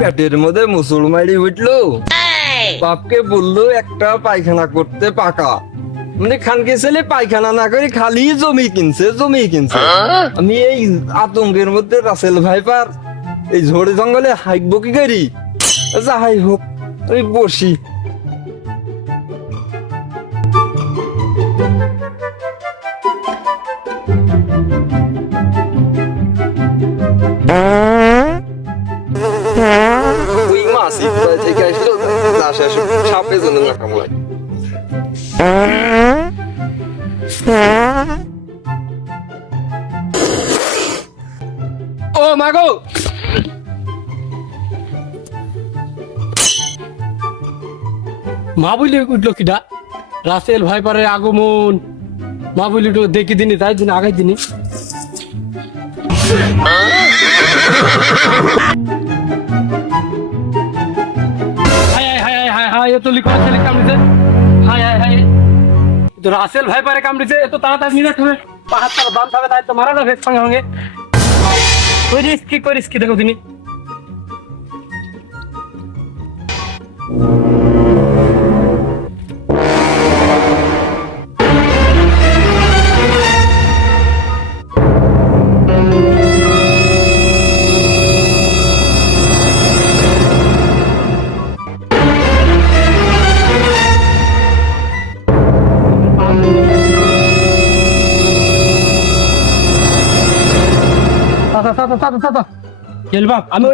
পেটের মধ্যে মুসলমানি উঠলো, বাপকে বললো একটা পায়খানা করতে পাকা, মানে খানকে ছেলে পায়খানা না করে খালি জমি কিনছে। আমি এই আতঙ্কের মধ্যে রাসেল ভাইপার এই ঝড়ে জঙ্গলে হাইকবো কি করি? যাই হোক, আমি বসি। ওই মাছ ইফতার থেকে আসলো, আসে সাপে জন্য না কামড়ায়। ও মাগো, মা বলি উঠলো কিটা? রাসেল ভাইপারের আগমন। মা বলি উঠলো, দেখি দিনি, তাই দিন আগাই দিনি। High high high high high, এত লিখো ছেলে কামড়িছে। হাই হাই হাই, তো রাসেল ভাইপারে কামড়িছে, এত তাড়াতাড়ি নিয়ে হবে, পাহাড় তার বাম থাকে, তাই তো মারা যাবে সঙ্গে সঙ্গে। ওই রিস্কি দেখো তিনি। আমি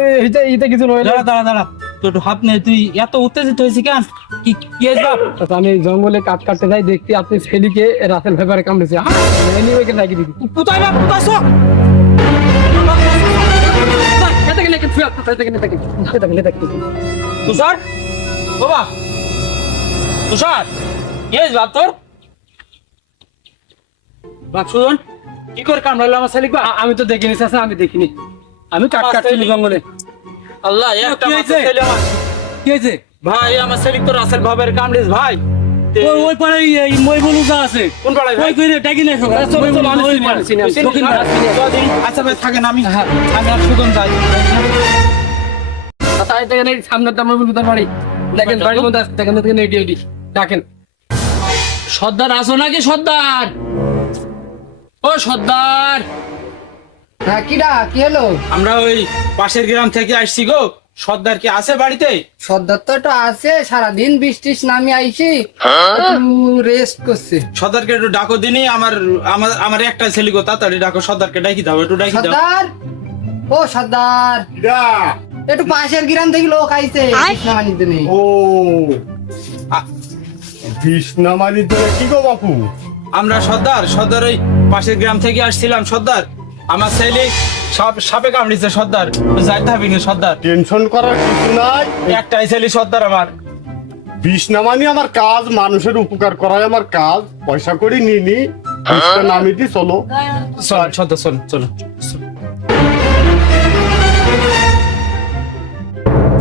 ইতে কিছু নয়। দাঁড়া তো একটু হাত নে, তুই এত উত্তেজিত হয়েছিস কেন? কি কি হয়েছে বাপ? আমি জঙ্গলে কাটতে যাই, দেখতে আপনি ছেলেকে রাসেল ভাইপারে কামড়েছে। লাগিয়ে দিবি কোথায় বাপ, কোথায় সো? তুষার, বাবা তুষার, কি হয়েছে বাপ তোর? বাপ সুজন, কি করে কামড়ালো আমার ছেলে? আমি তো দেখিনি চাচা, আমি দেখিনি। আমি কাটছিলাম জঙ্গলে। আল্লাহ, একটা মাত্র ছেলে আমার। কি হয়েছে ভাই, আমার ছেলে তো রাসেল ভাবের কামড়িস ভাই। ওই পাড়ে মই বলু যা আছে, কোন পাড়ায় ভাই? ওই কইরে টাকি না সব। আচ্ছা ভাই থাকেন, আমি আর সুজন যাই। তাই দেখেন এই সামনের দাম বলু তার বাড়ি দেখেন, বাড়ির মধ্যে আছে, দেখেন দেখেন এডি এডি দেখেন। সর্দার আসো নাকি? সর্দার, ও সর্দার। হ্যাঁ, কি হলো? আমরা ওই পাশের গ্রাম থেকে আসছি গো। সর্দার কি আছে বাড়িতে? সর্দার তো একটু আছে, সারাদিন বৃষ্টিস নামি আইছি, রেস্ট করছে। সর্দারকে একটু ডাকো দিনি, আমার আমার আমার একটা ছেলে গো, তাড়াতাড়ি ডাকো, সর্দারকে ডাকি দাও, একটু ডাকি দাও। সর্দার, ও সর্দার, একটু পাশের গ্রাম থেকে লোক আইছে কৃষ্ণমানির জন্য। ও কৃষ্ণমানির জন্য কি গো বাপু? আমরা সর্দার ওই পাশের গ্রাম থেকে আসছিলাম। সর্দার, আমার ছেলে সাপে কামড়িছে সর্দার, যাইতে হবে না সর্দার। টেনশন করার কিছু নাই। একটাই ছেলে সর্দার আমার। কৃষ্ণমানি আমার কাজ, মানুষের উপকার করাই আমার কাজ। পয়সা করি নিনি, নামিটি চলো। চল সর্দার, চলো।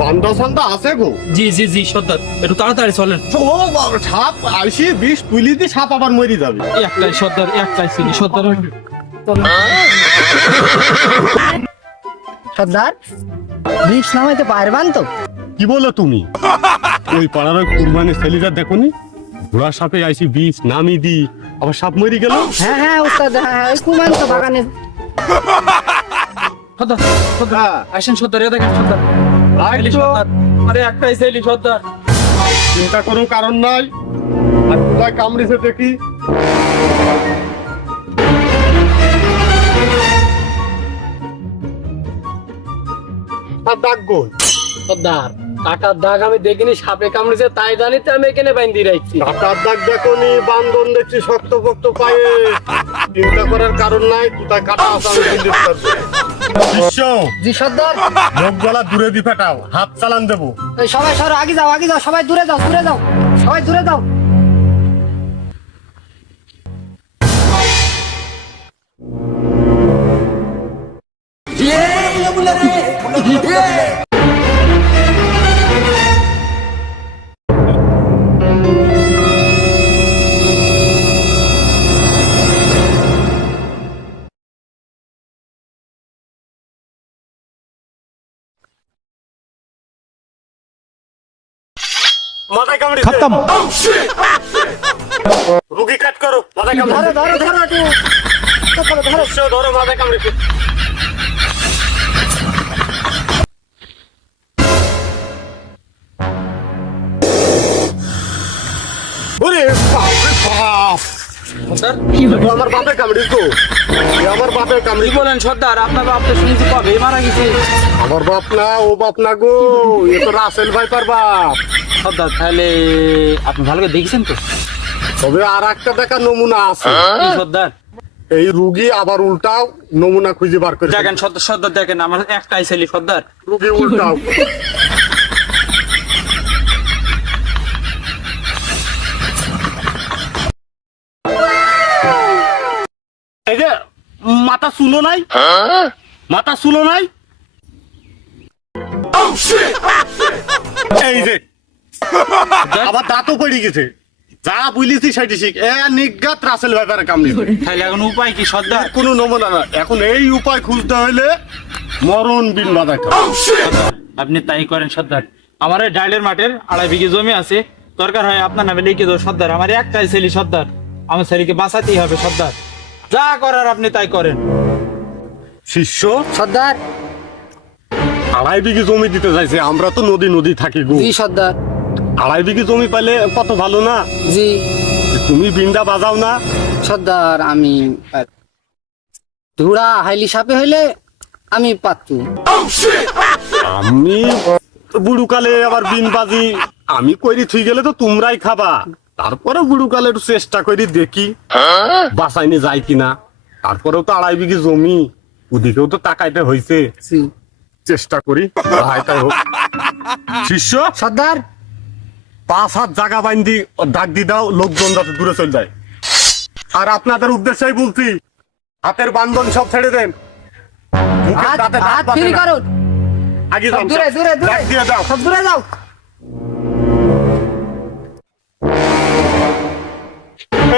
বান্দা সান্দা আছে গো? জি সর্দার, একটু তাড়াতাড়ি চলেন। ও সাপ আইসি, বিষ তুলি দিয়ে সাপ আবার মরি যাবে। একটাই সর্দার, একটাই ছেলে সর্দার। সর্দার, বিষ নামাইতে পারবান তো? কি বলো তুমি? ওই পাড়ার ওই কুরবানি ছেলেটা দেখোনি, ঘোড়া সাপে আইসি বিষ নামি দি, আবার সাপ মরি গেল। হ্যাঁ ওস্তাদ, হ্যাঁ ওই কুমান তো বাগানে। সর্দার আসেন, সর্দার দেখেন সর্দার। আরে একটাই ছেলে সর্দার। চিন্তা কোনো কারণ নাই। আর কোথায় কামড়েছে দেখি। আর ডাক গো। সর্দার, কাটার দাগ আমি দেখিনি, সাপে কামড়েছে তাই জানি, তো আমি এখানে বাইন্ধি রাখছি। ডাকার দাগ দেখনি, বান্ধন দেখছি শক্ত পক্ত পায়ে। চিন্তা করার কারণ নাই, কোথায় কাটা আছে আমি চিন্তা করছি। বিশ্ব, জি সর্দার। লোক গলা দূরে দি ফেটাও, হাত চালান দেবো। এই সবাই সরো, আগে যাও, সবাই দূরে যাও, সবাই দূরে যাও। মাথায় কামড়িছে খতম রুগী কাট করো মাথায় কামড়িছে ধরো ধরো ধরো একটু ধরো শিষ্য ধরো মাথায় কামড়িছে ওরে বাপ রে বাপ সর্দার ও আমার বাপের কামড়ি তো এ আমার বাপের কামড়ি কি বলেন সর্দার আপনার বাপ তো শুনছি কবে মারা গেছে আমার বাপ না ও বাপ না গো এ তো রাসেল ভাইপার বাপ সর্দার তাহলে আপনি ভালো করে দেখেছেন তো তবে আর একটা দেখা নমুনা আছে কি সর্দার এই রুগী আবার উল্টাও নমুনা খুঁজে বার করে দেখেন সর্দার সর্দার দেখেন আমার একটাই ছেলে সর্দার রুগী উল্টাও এই যে মাথা চুলো নাই মাথা চুলো নাই এই যে আবার দাঁতও পড়ে গেছে যা বুঝলিছি সেটি শিখ এ নিজ্ঞাত রাসেল ভাইপারে কামড়ি তাহলে এখন উপায় কি সর্দার কোনো নমুনা না এখন এই উপায় খুঁজতে হইলে মরণ বিন বাধা সর্দার, আপনি তাই করেন সর্দার আমার এই ডাইলের মাঠের 2.5 বিঘে জমি আছে দরকার হয় আপনার নামে লিখে দেবো সর্দার আমার একটাই ছেলে সর্দার আমার ছেলেকে বাঁচাতেই হবে সর্দার যা করার আপনি তাই করেন শিষ্য সর্দার 2.5 বিঘে জমি দিতে চাইছে আমরা তো নদী নদী থাকি গো জি সর্দার 2.5 বিঘে জমি পাইলে কত ভালো না জি তুমি বিন্দা বাজাও না সর্দার আমি ধুড়া হাইলি সাপে হইলে আমি পাতু আমি বুড়ুকালে আবার বিন বাজি আমি কইরি থুই গেলে তো তোমরাই খাবা তারপরে বুড়ুকালে একটু চেষ্টা করি দেখি বাঁচাইনি যায় কিনা তারপরেও তো 2.5 বিঘে জমি ওদিকেও তো তাকাইতে হইছে জি চেষ্টা করি তাই তাই হোক শিষ্য সর্দার 5 হাত জায়গা বাইন্দি ডাক দি দাও লোকজন যাতে দূরে চলে যায় আর আপনাদের উদ্দেশ্যেই বলছি হাতের বান্ধন সব ছেড়ে দেন মুখে হাত দাঁতে দাঁত হাত বাঁধে ফ্রি না। করো আগে সব যান, দূরে সব। দূরে দূরে ডাক দিয়ে দাও সব দূরে যাও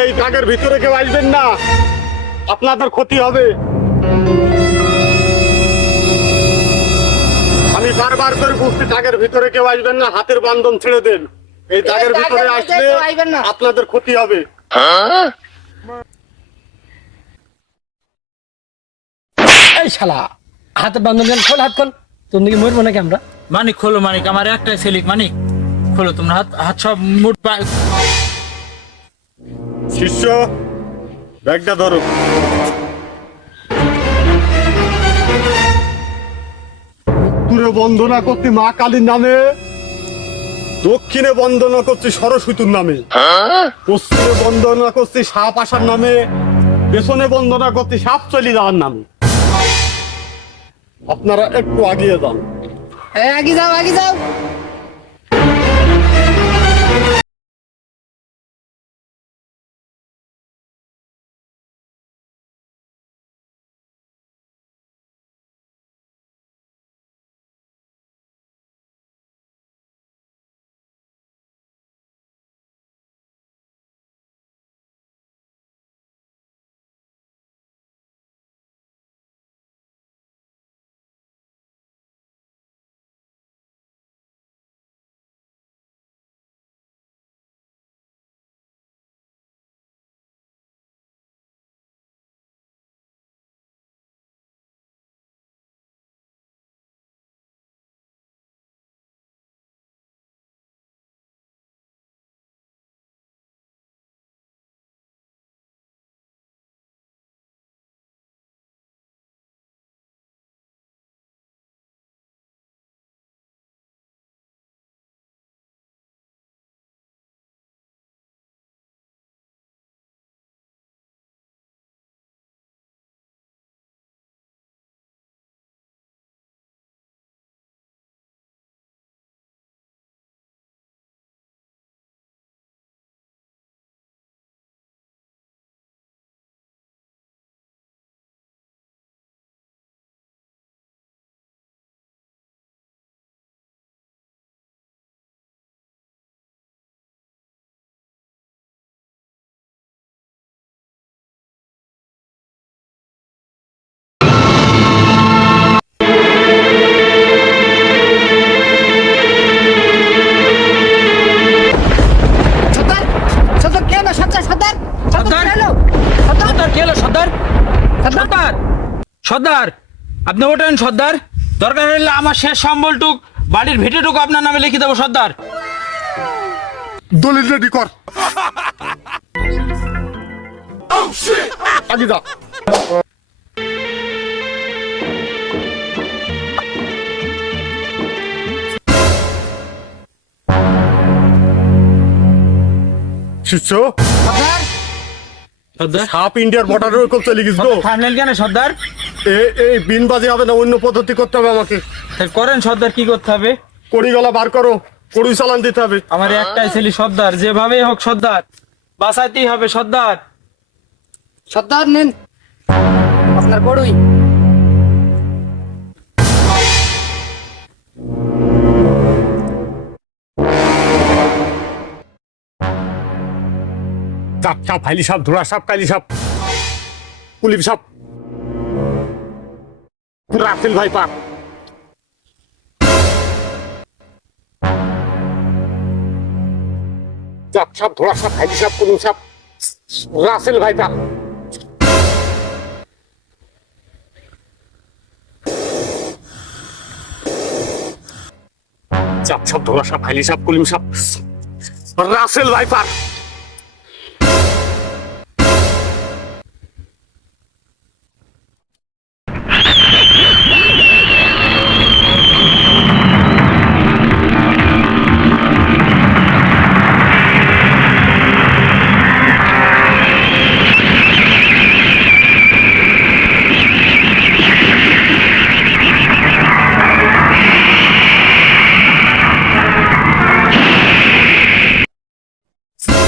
এই দাগের ভিতরে কেউ আসবেন না আপনাদের ক্ষতি হবে আমি বারবার করে বলছি দাগের ভিতরে কেউ আসবেন না হাতের বান্ধন ছেড়ে দেন এই দাগের দাগের ভিতরে ভিতরে আসলে কেউ আসবেন না। আপনাদের ক্ষতি হবে এই শালা হাতে বান্ধব খোল হাত খোল তোর নাকি মরবো নাকি আমরা মানিক খোলো মানিক আমার একটাই ছেলে মানিক খোলো তোমরা হাত হাত সব মুঠ শিষ্য ব্যাগটা ধরো উত্তরে বন্দনা করছি মা কালীর নামে দক্ষিণে বন্দনা করছি সরস্বতীর নামে পশ্চিমে বন্দনা করছি সাপ আসার নামে পেছনে বন্দনা করছি সাপ চলে যাওয়ার নামে আপনারা একটু আগিয়ে যান আগে যাও আগে যাও সর্দার আপনি ওঠেন সর্দার, দরকার হলে আমার শেষ সম্বলটুক বাড়ির ভিটেটুকু আপনার নামে লিখে দেবো সর্দার। দলিল রেডি কর। আগে যা। শিষ্য সর্দার সর্দার সাপ ইন্ডিয়ার বর্ডারের ওরকম চলে গেছিল। থামলেন কেন সর্দার? এই বিন বাজে হবে না, অন্য পদ্ধতি করতে হবে আমাকে। তাহলে করেন সর্দার, কি করতে হবে? কড়ি গলা বার করো, কড়ি চালান দিতে হবে। আমার একটাই ছেলে সর্দার, যেভাবেই হোক সর্দার বাঁচাইতেই হবে সর্দার। সর্দার নেন আপনার বড়ই। চাপ সাপ, ফাইলি সাপ, ধোড়া সাপ, কালি সাপ, কুলিপ সাপ, রাসেল ভাই পা, চাপ সাপ, ধোড়া সাপ, ফাইলি সাপ, কুলিপ সাপ, রাসেল ভাই পা। চাপ সাপ, ধোড়া সাপ, ফাইলি সাপ, কুলিম সাপ, রাসেল ভাই পা।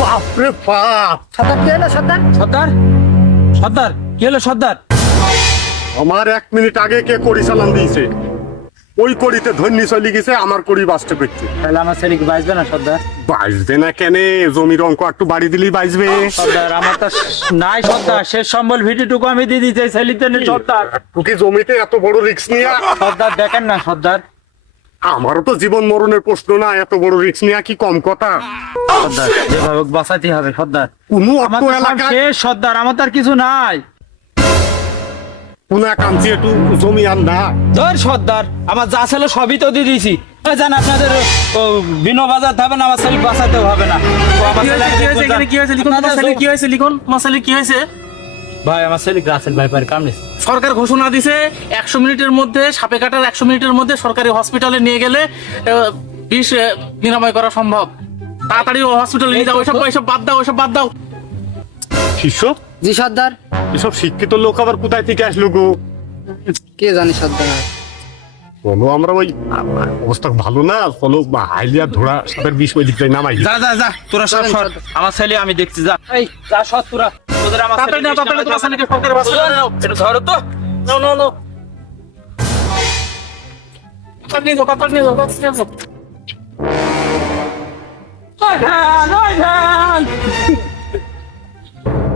বাপরে বাপ, সর্দার কি হলো সর্দার? সর্দার সর্দার কি হলো সর্দার? আমার 1 মিনিট আগে কে কড়ি চালান দিয়েছে, ওই কড়িতে ধন্যি চলে গেছে, আমার কড়ি বাঁচতে পেরেছে। তাহলে আমার ছেলে কি বাঁচবে না সর্দার? বাঁচবে না কেন, জমির অঙ্ক একটু বাড়ি দিলেই বাঁচবে। সর্দার আমার তো নাই সর্দার, শেষ সম্বল ভিটিটুকু আমি দিয়ে দিতে ছেলেতে সর্দার। তুই কি জমিতে এত বড় রিস্ক নিয়ে? সর্দার দেখেন না সর্দার, আমারও তো জীবন মরণের প্রশ্ন না, এত বড় রিস্ক নিয়ে কি কম কথা? সর্দার যেভাবে হোক বাঁচাতে হবে সর্দার। কোনো আমার অত তো সব এলাকা শেষ সর্দার, আমার তো আর কিছু নাই। পুনা কাঞ্চি একটু জমি আর না। ধর সর্দার আমার যা ছিল সবই তো দিয়ে দিয়েছি। ওই জান আপনাদের বিনো বাজার হবে না, আমার ছেলে বাঁচাতে হবে না। তো আমার ছেলে কি হয়েছে লিখুন, তোমার ছেলে কি হয়েছে লিখুন, তোমার ছেলে কি হয়েছে? ভাই আমার ছেলে রাসেল ভাই পারে কামড়েছে। সরকার ঘোষণা দিছে 100 মিনিটের মধ্যে, সাপে কাটার 100 মিনিটের মধ্যে সরকারি হসপিটালে নিয়ে গেলে বিষ নিরাময় করা সম্ভব। তাড়াতাড়ি হসপিটালে নিয়ে যাও, ওইসব বাদ দাও, ওইসব বাদ দাও। শিষ্য, জি সর্দার। এসব শিক্ষিত লোক আবার কোথায় থেকে আসলো গো? কে জানি সর্দার। চলো আমরা ওই অবস্থা ভালো না, চলো হাইলিয়া ধোড়া সাপের বিষ ওই দিকটাই নামাই। যা যা যা তোরা সব সর, আমার ছেলে আমি দেখছি। যা এই যা সর তোরা, তোদের আমার তাড়াতাড়ি নাও, তাড়াতাড়ি তোমার ছেলেকে সরকারি হসপিটালে নাও। একটু ধরো তো। নাও, নাও, নাও। তাড়াতাড়ি নিয়ে যাও, তাড়াতাড়ি নিয়ে যাও, তাড়াতাড়ি নিয়ে যাও।